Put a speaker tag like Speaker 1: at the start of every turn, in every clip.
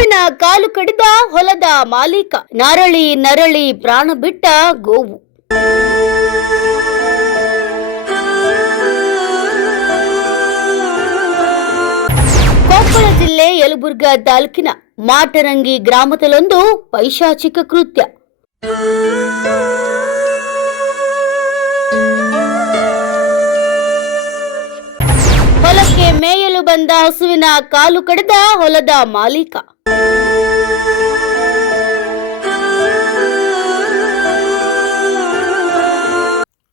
Speaker 1: ಗೋವಿನ ಕಾಲು ಕಡಿದ ಹೊಲದ ಮಾಲೀಕ. ನರಳಿ ನರಳಿ ಪ್ರಾಣ ಬಿಟ್ಟ ಗೋವು. ಕೊಪ್ಪಳ ಜಿಲ್ಲೆ ಯಲಬುರ್ಗಾ ತಾಲೂಕಿನ ಮಾಟರಂಗಿ ಗ್ರಾಮದಲ್ಲೊಂದು ಪೈಶಾಚಿಕ ಕೃತ್ಯ. ಮೇಯಲು ಬಂದ ಹಸುವಿನ ಕಾಲು ಕಡಿದ ಹೊಲದ ಮಾಲೀಕ.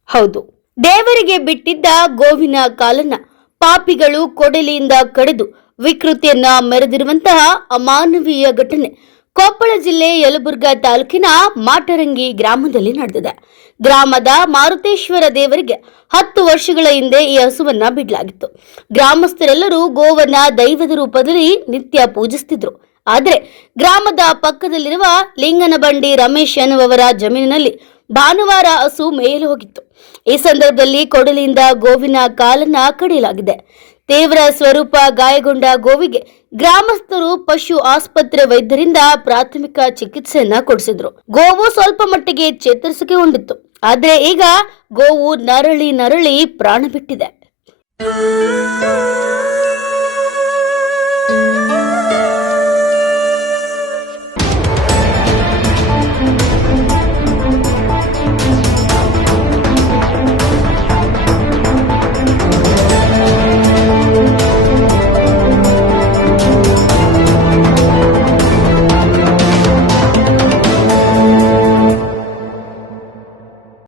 Speaker 1: ಹೌದು, ದೇವರಿಗೆ ಬಿಟ್ಟಿದ್ದ ಗೋವಿನ ಕಾಲನ್ನ ಪಾಪಿಗಳು ಕೊಡಲಿಯಿಂದ ಕಡಿದು ವಿಕೃತಿಯನ್ನ ಮೆರೆದಿರುವಂತಹ ಅಮಾನವೀಯ ಘಟನೆ ಕೊಪ್ಪಳ ಜಿಲ್ಲೆ ಯಲಬುರ್ಗಾ ತಾಲೂಕಿನ ಮಾಟರಂಗಿ ಗ್ರಾಮದಲ್ಲಿ ನಡೆದಿದೆ. ಗ್ರಾಮದ ಮಾರುತೇಶ್ವರ ದೇವರಿಗೆ ಹತ್ತು ವರ್ಷಗಳ ಹಿಂದೆ ಈ ಹಸುವನ್ನ ಬಿಡಲಾಗಿತ್ತು. ಗ್ರಾಮಸ್ಥರೆಲ್ಲರೂ ಗೋವನ್ನ ದೈವದ ರೂಪದಲ್ಲಿ ನಿತ್ಯ ಪೂಜಿಸ್ತಿದ್ರು. ಆದರೆ ಗ್ರಾಮದ ಪಕ್ಕದಲ್ಲಿರುವ ಲಿಂಗನಬಂಡಿ ರಮೇಶ್ ಎನ್ನುವವರ ಜಮೀನಿನಲ್ಲಿ ಭಾನುವಾರ ಹಸು ಮೇಯಲು ಹೋಗಿತ್ತು ಈ ಸಂದರ್ಭದಲ್ಲಿ ಕೊಡಲಿಯಿಂದ ಗೋವಿನ ಕಾಲನ್ನ ಕಡಿಯಲಾಗಿದೆ. ತೀವ್ರ ಸ್ವರೂಪ ಗಾಯಗೊಂಡ ಗೋವಿಗೆ ಗ್ರಾಮಸ್ಥರು ಪಶು ಆಸ್ಪತ್ರೆ ವೈದ್ಯರಿಂದ ಪ್ರಾಥಮಿಕ ಚಿಕಿತ್ಸೆಯನ್ನ ಕೊಡಿಸಿದ್ರು. ಗೋವು ಸ್ವಲ್ಪ ಮಟ್ಟಿಗೆ ಚೇತರಿಸಿಕೊಂಡಿತ್ತು ಆದ್ರೆ ಈಗ ಗೋವು ನರಳಿ ನರಳಿ ಪ್ರಾಣ ಬಿಟ್ಟಿದೆ.